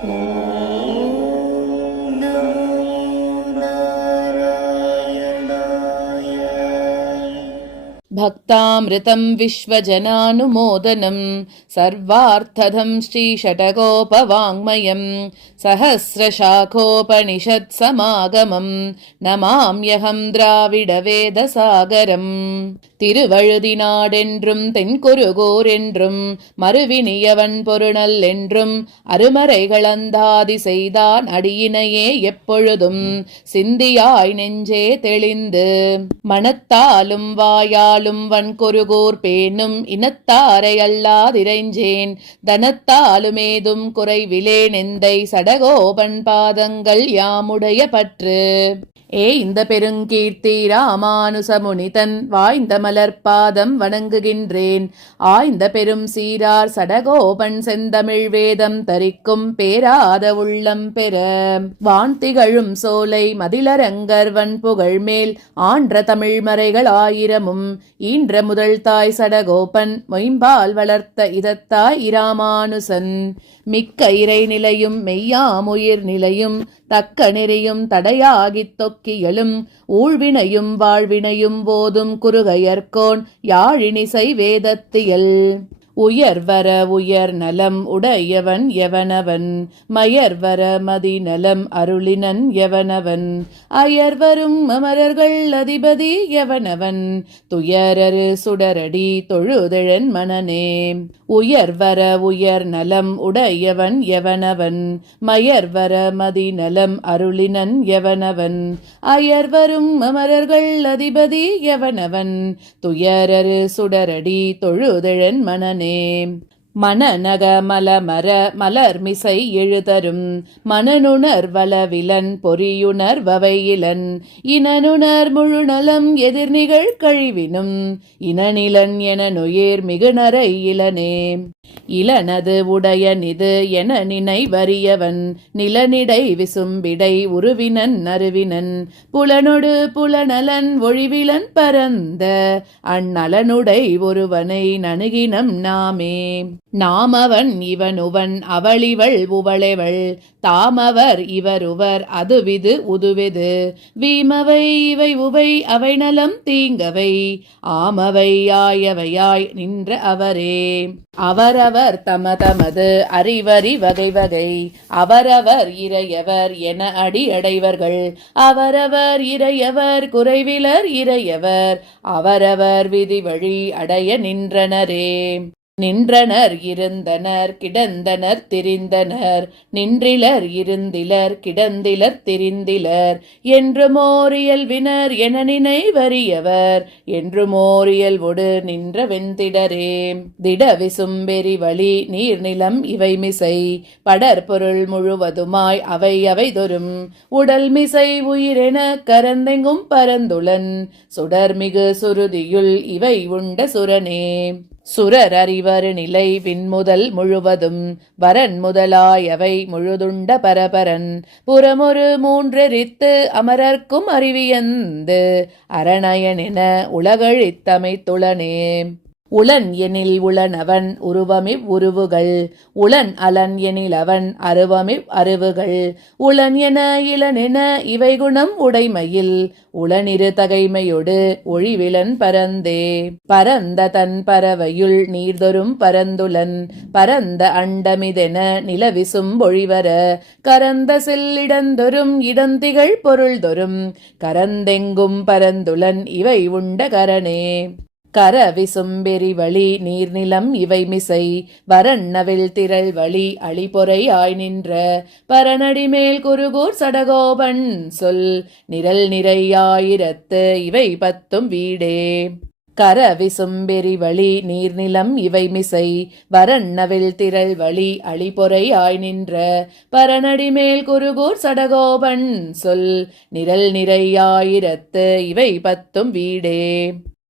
お भक्तामृतं विश्वजनानुमोदनं सर्वार्थदं श्रीषटकोपवाङ्मयं सहस्रशाखोपनिषत्समागमं नमाम्यहं द्राविडवेदसागरम् திருவழுதினாடென்றும் தென்குருகூர் என்றும் மறுவினியவன் பொருணல் என்றும் அருமறைகளந்தாதி செய்தான் அடியினையே எப்பொழுதும் சிந்தியாய் நெஞ்சே தெளிந்து மனத்தாலும் வாயாலும் வன்குருகூர் பேணும் இனத்தாரை அல்லாதிரைஞ்சேன். தனத்தாலுமேதும் குறைவிலே நெந்தை சடகோபன் பாதங்கள் யாமுடைய பற்று. ஏ இந்த பெருங்கீர்த்தி ராமானுசமுனிதன் வாய்ந்த மலர்பாதம் வணங்குகின்றேன். ஆய்ந்த பெரும் சீரார் சடகோபன் செந்தமிழ் வேதம் தரிக்கும் பேராத உள்ளம் பெற. வான்திகழும் சோலை மதிலரங்கர் வன் மேல் ஆன்ற தமிழ் மறைகள் ஆயிரமும். ஈன்ற முதல் தாய் சடகோபன் மொயம்பால் வளர்த்த இதத்தாய் இராமானுசன். மிக்க இறை நிலையும் மெய்யாமுயிர் நிலையும் தக்க நெறியும் தடையாகித் தொக்கியலும் ஊழ்வினையும் வாழ்வினையும் போதும் குறுகையர்கோன் யாழினிசை வேதத்தியல். உயர் வர உயர் நலம் உடையவன் எவனவன்? மயர்வர மதி நலம் அருளினன் எவனவன்? அயர்வரும் அமரர்கள் அதிபதி எவனவன்? துயரரு சுடரடி தொழுதழன் உயர் வர உயர் நலம் உடையவன் எவனவன்? மயர்வர மதி நலம் அருளினன் எவனவன்? அயர்வரும் அமரர்கள் அதிபதி எவனவன்? துயரரு சுடரடி தொழுதழன் மனநே மனநக மலமர மலர்மிசை எழுதரும். மனநுணர் வளவிலன் பொறியுணர் வவையிலன். இனனுணர் முழுநலம் எதிர்நிகழ் கழிவினும். இனநிலன் என நுயிர் மிகுநரை இளனே. இளனது உடையனிது என நினை வறியவன். நிலனிடை விசும்பிடை உருவினன் அருவினன். புலனொடு புலநலன் ஒழிவிலன் பரந்த. அந்நலனுடை ஒருவனை நணுகினம் நாமே. நாமவன் இவனுவன் அவளிவள் உவளைவள். தாமவர் இவருவர் அதுவிது உதுவெது. வீமவை இவை உவை அவை நலம் தீங்கவை. ஆமவை ஆயவையாய் நின்ற அவரே. அவரவர் தம தமது அறிவறி வகை வகை அவரவர் இறையவர் என அடி அடைவர்கள். அவரவர் இறையவர் குறைவிலர் இறையவர். அவரவர் விதி வழி அடைய நின்றனரே. நின்றனர் இருந்தனர் கிடந்தனர் திரிந்தனர். நின்றிலர் இருந்திலர் கிடந்திலர் திரிந்திலர். என்று மோரியல் வினர் என நினைவறியவர். என்று மோரியல் ஒடு நின்ற வெந்திடரே திட விசும்பெரி வழி நீர்நிலம் இவை மிசை. படற்பொருள் முழுவதுமாய் அவை அவைதொரும். உடல் மிசை உயிரென கரந்தெங்கும் பரந்துளன். சுடர்மிகு சுருதியுள் இவை உண்ட சுரனே. சுரர் அறிவரு நிலை விண்முதல் முழுவதும் வரன் முதலாயவை முழுதுண்ட பரபரன். புறமொரு மூன்றெரித்து அமரர்க்கும் அறிவியந்து அரணயனென உலகழித்தமைத்துளனே. உளன் எனில் உளனவன் உருவமிவ் உருவுகள் உளன் அலன் எனில் அவன் அருவமிவ் அருவுகள். உளன் என இளனென இவை குணம் உடைமையில் உளனிரு தகைமையொடு ஒழிவிலன் பரந்தே. பரந்த தன் பறவையுள் நீர்தொரும் பரந்துலன் பரந்த அண்டமிதென நிலவிசும் பொழிவர. கரந்த செல்லிடந்தொரும் இடந்திகள் பொருள்தொரும் கரந்தெங்கும் பரந்துலன் இவை உண்ட கரணே. கர விசும்பெரி வழி நீர்நிலம் இவை மிசை. வரண்ணவில் திரள் வழி அழிபொறை ஆய் நின்ற. பரநடிமேல் குருகூர் சடகோபன் சொல். நிரல் நிறையாயிரத்து இவை பத்தும் வீடே. கர விசும்பெரி வழி நீர்நிலம் இவை மிசை. வரண்ணவில் திரள் வழி அழிபொறை ஆய் நின்ற. பரநடிமேல் குருகூர் சடகோபன் சொல். நிரல் நிறையாயிரத்து இவை பத்தும் வீடே.